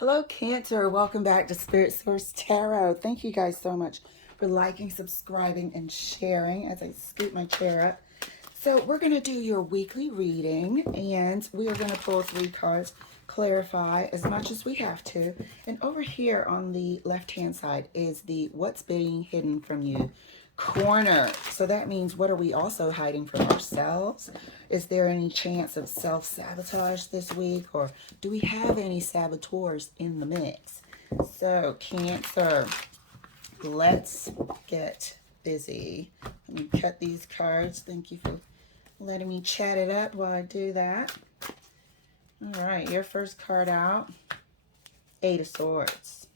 Hello, Cancer. Welcome back to Spirit Source Tarot. Thank you guys so much for liking, subscribing, and sharing as I scoot my chair up. So we're going to do your weekly reading, and we are going to pull 3 cards, clarify as much as we have to. And over here on the left-hand side is the What's Being Hidden from You corner. So that means, what are we also hiding from ourselves? Is there any chance of self-sabotage this week, or do we have any saboteurs in the mix? So Cancer, let's get busy. Let me cut these cards. Thank you for letting me chat it up while I do that. All right, your first card out, 8 of Swords.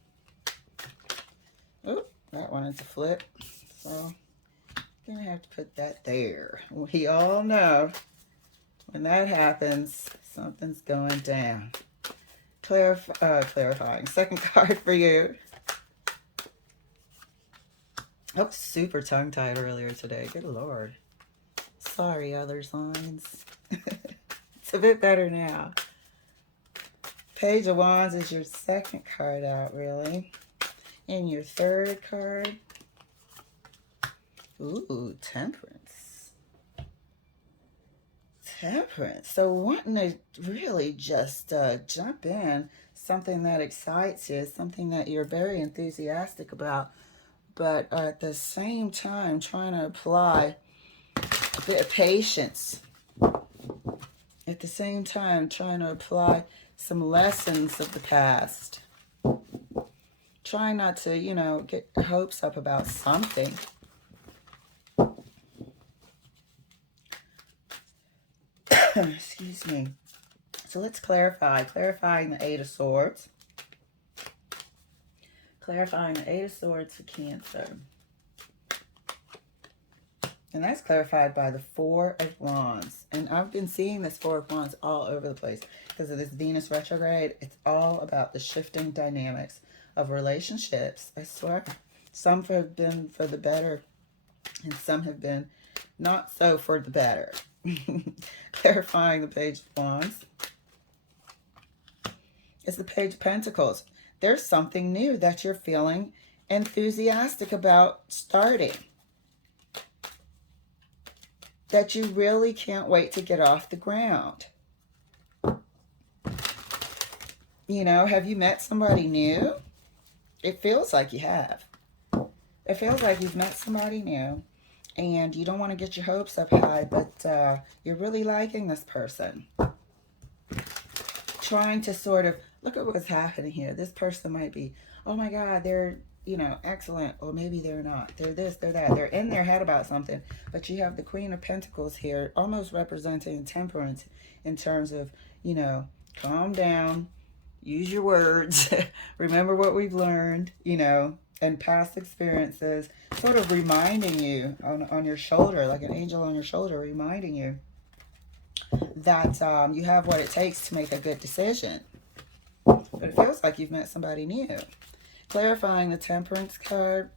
Oh, that wanted to flip. So I'm gonna have to put that there. We all know when that happens, something's going down. Clarifying. Second card for you. Oh, super tongue-tied earlier today. Good Lord. Sorry, other signs. It's a bit better now. Page of Wands is your second card out, really. And your third card. Ooh, Temperance. Temperance. So wanting to really just jump in, something that excites you, something that you're very enthusiastic about, but at the same time trying to apply a bit of patience. At the same time trying to apply some lessons of the past. Trying not to, get your hopes up about something. Excuse me. So let's clarify. Clarifying the 8 of Swords. Clarifying the 8 of Swords for Cancer. And that's clarified by the 4 of Wands. And I've been seeing this 4 of Wands all over the place because of this Venus retrograde. It's all about the shifting dynamics of relationships. I swear. Some have been for the better and some have been not so for the better. Clarifying the Page of Wands. It's the Page of Pentacles. There's something new that you're feeling enthusiastic about starting, that you really can't wait to get off the ground. Have you met somebody new? It feels like you have. It feels like you've met somebody new, and you don't want to get your hopes up high, but you're really liking this person. Trying to sort of look at what's happening here. This person might be, oh my God, they're, excellent. Or maybe they're not. They're this, they're that. They're in their head about something. But you have the Queen of Pentacles here, almost representing temperance in terms of, calm down, use your words, remember what we've learned, and past experiences, sort of reminding you on your shoulder, like an angel on your shoulder, reminding you that you have what it takes to make a good decision. But it feels like you've met somebody new. Clarifying the Temperance card.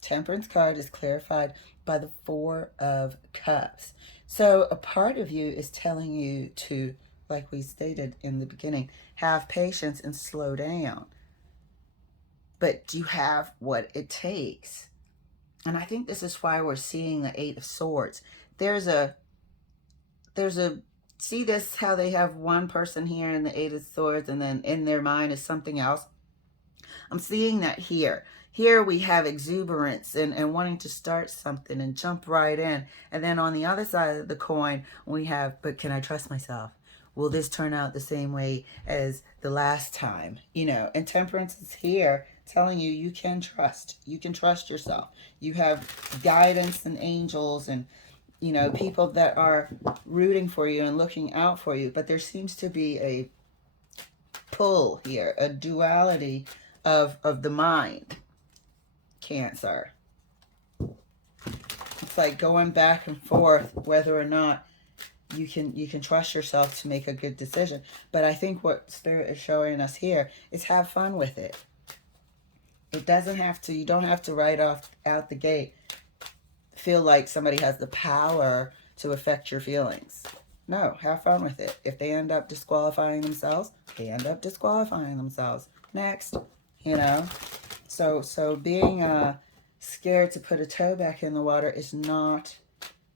Temperance card is clarified by the 4 of Cups. So a part of you is telling you to, like we stated in the beginning, have patience and slow down. But do you have what it takes? And I think this is why we're seeing the 8 of Swords. There's a, see this, how they have one person here in the 8 of Swords, and then in their mind is something else. I'm seeing that here. Here we have exuberance and wanting to start something and jump right in. And then on the other side of the coin, we have, but can I trust myself? Will this turn out the same way as the last time? And Temperance is here telling you you can trust. You can trust yourself. You have guidance and angels and, people that are rooting for you and looking out for you. But there seems to be a pull here, a duality of the mind, Cancer. It's like going back and forth whether or not you can trust yourself to make a good decision. But I think what Spirit is showing us here is have fun with it. It doesn't have to, you don't have to right off out the gate feel like somebody has the power to affect your feelings. No, have fun with it. If they end up disqualifying themselves, they end up disqualifying themselves. Next, you know. So being scared to put a toe back in the water is not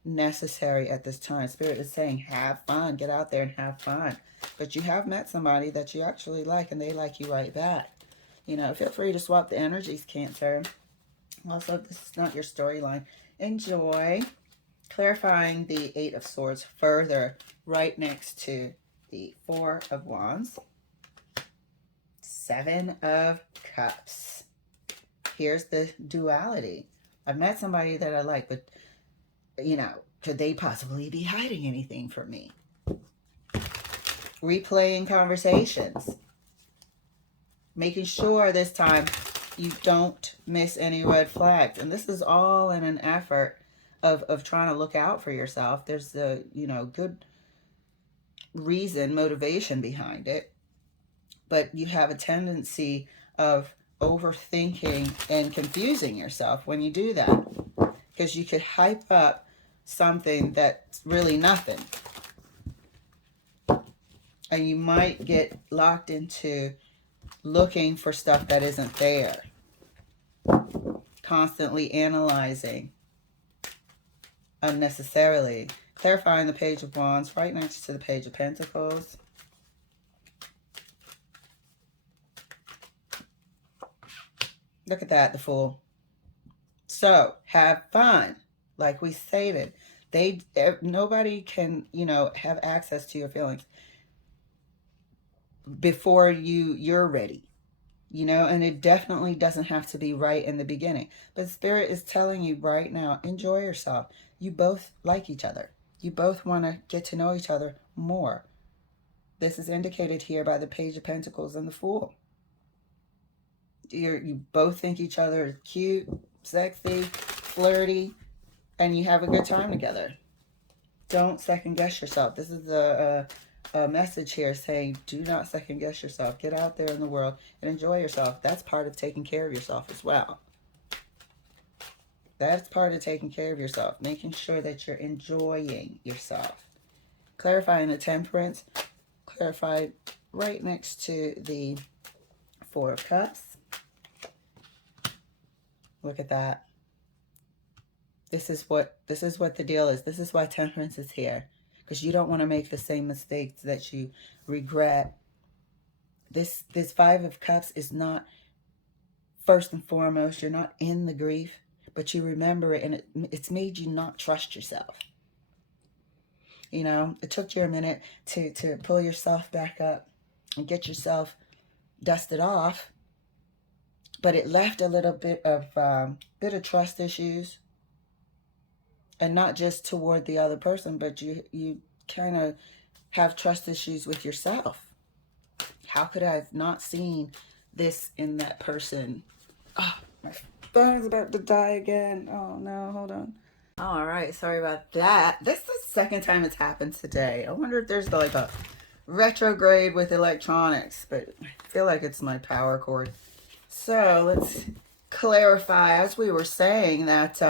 necessary at this time. Spirit is saying, have fun. Get out there and have fun. But you have met somebody that you actually like, and they like you right back. You know, feel free to swap the energies, Cancer. Also, this is not your storyline. Enjoy. Clarifying the Eight of Swords further, right next to the Four of Wands. Seven of Cups. Here's the duality. I've met somebody that I like, but, you know, could they possibly be hiding anything from me? Replaying conversations. Making sure this time you don't miss any red flags. And this is all in an effort of trying to look out for yourself. There's a, you know, good reason, motivation behind it. But you have a tendency of overthinking and confusing yourself when you do that. Because you could hype up something that's really nothing. And you might get locked into looking for stuff that isn't there. Constantly analyzing unnecessarily. Clarifying the Page of Wands right next to the Page of Pentacles. Look at that, the Fool. So, have fun. Like we stated, nobody can, you know, have access to your feelings before you're ready. You know, and it definitely doesn't have to be right in the beginning. But Spirit is telling you right now, enjoy yourself. You both like each other. You both want to get to know each other more. This is indicated here by the Page of Pentacles and the Fool. You both think each other is cute, sexy, flirty, and you have a good time together. Don't second guess yourself. This is a message here saying, do not second guess yourself. Get out there in the world and enjoy yourself. That's part of taking care of yourself as well. That's part of taking care of yourself. Making sure that you're enjoying yourself. Clarifying the Temperance. Clarified right next to the Four of Cups. Look at that. This is what the deal is. This is why Temperance is here. Because you don't want to make the same mistakes that you regret. This Five of Cups is not, first and foremost, you're not in the grief, but you remember it, and it's made you not trust yourself. You know, it took you a minute to pull yourself back up and get yourself dusted off, but it left a little bit of trust issues. And not just toward the other person, but you kind of have trust issues with yourself. How could I have not seen this in that person? Oh, my phone's about to die again. Oh, no, hold on. All right, sorry about that. This is the second time it's happened today. I wonder if there's like a retrograde with electronics, but I feel like it's my power cord. So let's clarify, as we were saying, that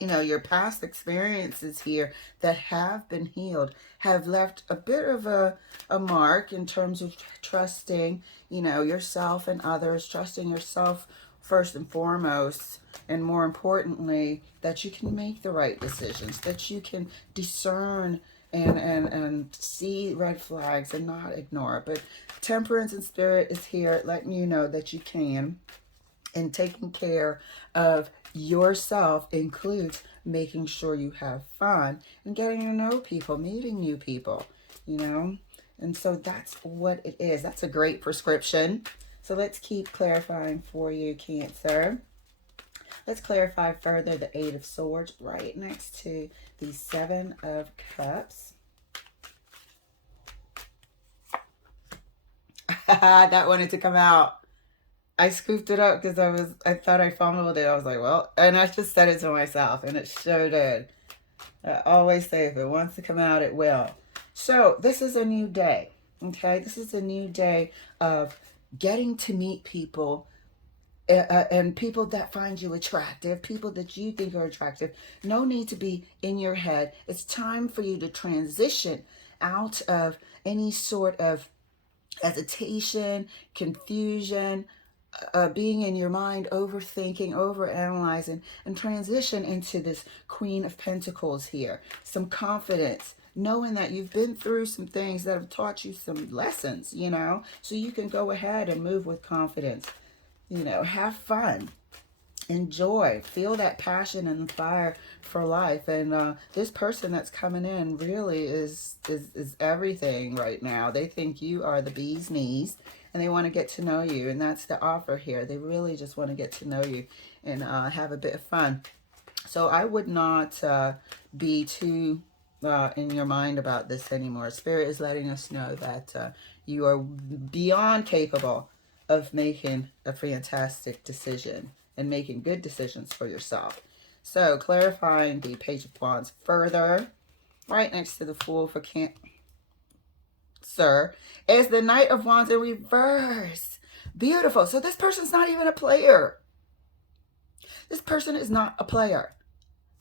you know, your past experiences here that have been healed have left a bit of a mark in terms of trusting, you know, yourself and others, trusting yourself first and foremost, and more importantly, that you can make the right decisions, that you can discern and see red flags and not ignore it. But Temperance and Spirit is here letting you know that you can. And taking care of yourself includes making sure you have fun and getting to know people, meeting new people, you know. And so that's what it is. That's a great prescription. So let's keep clarifying for you, Cancer. Let's clarify further the Eight of Swords right next to the Seven of Cups. That wanted to come out. I scooped it up because I thought I fumbled it. I was like, well, and I just said it to myself, and it sure did. I always say if it wants to come out, it will. So this is a new day, okay? This is a new day of getting to meet people and people that find you attractive, people that you think are attractive. No need to be in your head. It's time for you to transition out of any sort of hesitation, confusion, being in your mind, overthinking, overanalyzing, and transition into this Queen of Pentacles here. Some confidence, knowing that you've been through some things that have taught you some lessons, so you can go ahead and move with confidence. Have fun, enjoy, feel that passion and fire for life. And this person that's coming in really is everything right now. They think you are the bee's knees, and they want to get to know you, and that's the offer here. They really just want to get to know you and have a bit of fun. So I would not be too in your mind about this anymore. Spirit is letting us know that you are beyond capable of making a fantastic decision and making good decisions for yourself. So clarifying the Page of Wands further, right next to the Fool for Cancer, is the Knight of Wands in reverse. Beautiful. So this person's not even a player. This person is not a player.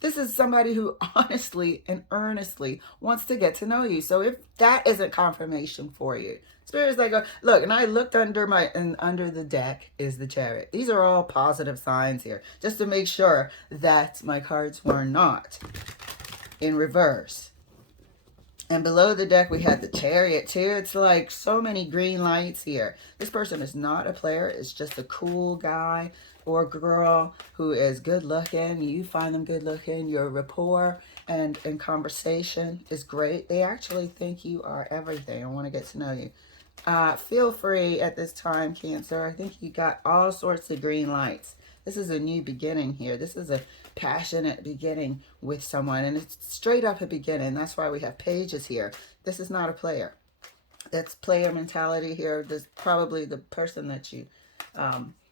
This is somebody who honestly and earnestly wants to get to know you. So if that isn't confirmation for you, Spirit is like, look, and I looked under the deck is the Chariot. These are all positive signs here, just to make sure that my cards were not in reverse. And below the deck, we had the Chariot too. It's like so many green lights here. This person is not a player. It's just a cool guy or girl who is good looking. You find them good looking. Your rapport and conversation is great. They actually think you are everything and want to get to know you. Feel free at this time, Cancer. I think you got all sorts of green lights. This is a new beginning here. This is a passionate beginning with someone, and it's straight up a beginning. That's why we have pages here. This is not a player. That's player mentality here. There's probably the person that you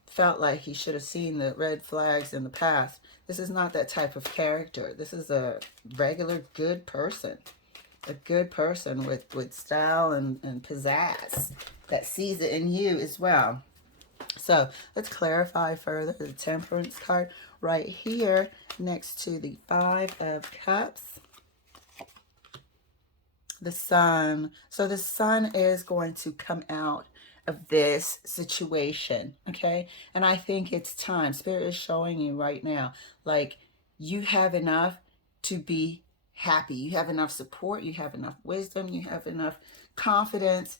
felt like he should have seen the red flags in the past. This is not that type of character. This is a regular good person. A good person with style and pizzazz that sees it in you as well. So let's clarify further. The Temperance card right here next to the Five of Cups. The Sun. So the Sun is going to come out of this situation, okay? And I think it's time. Spirit is showing you right now, like, you have enough to be happy. You have enough support. You have enough wisdom. You have enough confidence.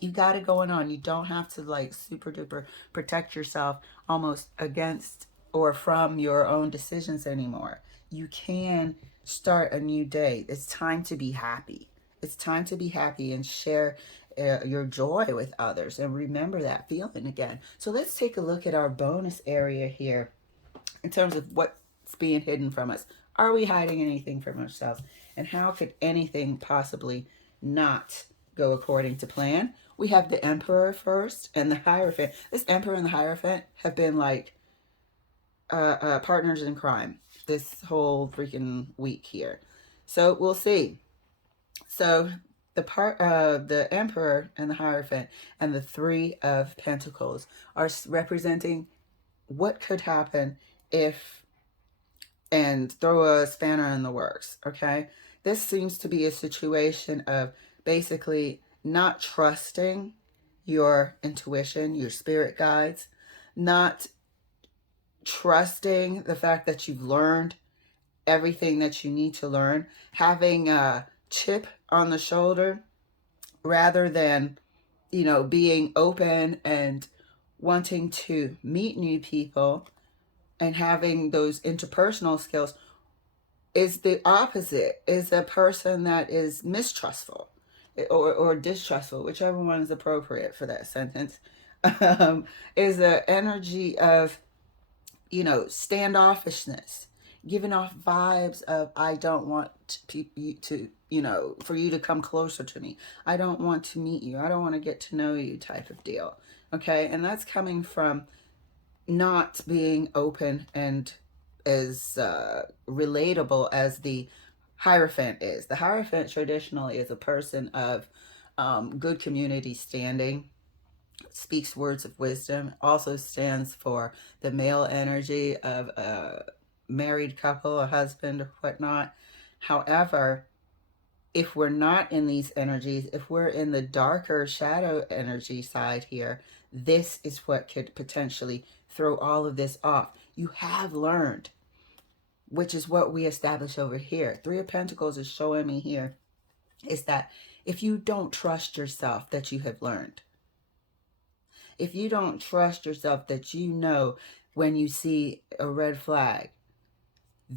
You got it going on. You don't have to like super duper protect yourself almost against or from your own decisions anymore. You can start a new day. It's time to be happy. It's time to be happy and share your joy with others and remember that feeling again. So let's take a look at our bonus area here in terms of what's being hidden from us. Are we hiding anything from ourselves? And how could anything possibly not go according to plan? We have the Emperor first and the Hierophant. This Emperor and the Hierophant have been like partners in crime this whole freaking week here. So we'll see. So the Emperor and the Hierophant and the Three of Pentacles are representing what could happen if, and throw a spanner in the works, okay? This seems to be a situation of basically not trusting your intuition, your spirit guides, not trusting the fact that you've learned everything that you need to learn, having a chip on the shoulder rather than, being open and wanting to meet new people and having those interpersonal skills, is the opposite, is a person that is mistrustful or distrustful, whichever one is appropriate for that sentence, is an energy of, standoffishness, giving off vibes of, I don't want you to, for you to come closer to me. I don't want to meet you. I don't want to get to know you type of deal. Okay. And that's coming from not being open and as relatable as the Hierophant is. The Hierophant traditionally is a person of good community standing, speaks words of wisdom, also stands for the male energy of a married couple, a husband or whatnot. However, if we're not in these energies, if we're in the darker shadow energy side here, this is what could potentially throw all of this off. You have learned, which is what we establish over here. Three of Pentacles is showing me here is that if you don't trust yourself, that you have learned. If you don't trust yourself, that you know when you see a red flag,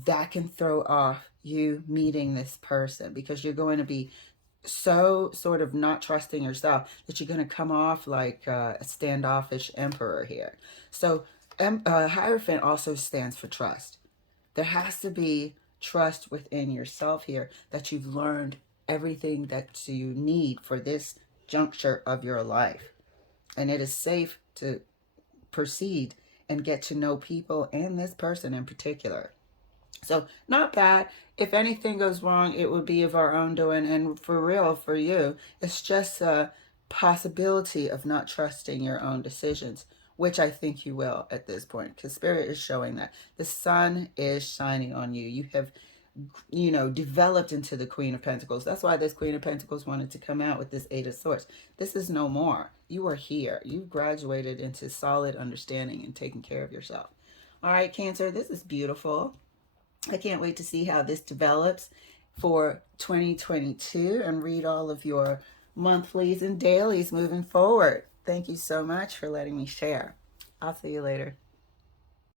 that can throw off you meeting this person, because you're going to be so sort of not trusting yourself that you're going to come off like a standoffish emperor here. So Hierophant also stands for trust. There has to be trust within yourself here, that you've learned everything that you need for this juncture of your life. And it is safe to proceed and get to know people and this person in particular. So not bad. If anything goes wrong, it would be of our own doing. And for real, for you, it's just a possibility of not trusting your own decisions, which I think you will at this point, because Spirit is showing that the sun is shining on you. You have, developed into the Queen of Pentacles. That's why this Queen of Pentacles wanted to come out with this Eight of Swords. This is no more. You are here. You graduated into solid understanding and taking care of yourself. All right, Cancer, this is beautiful. I can't wait to see how this develops for 2022 and read all of your monthlies and dailies moving forward. Thank you so much for letting me share. I'll see you later.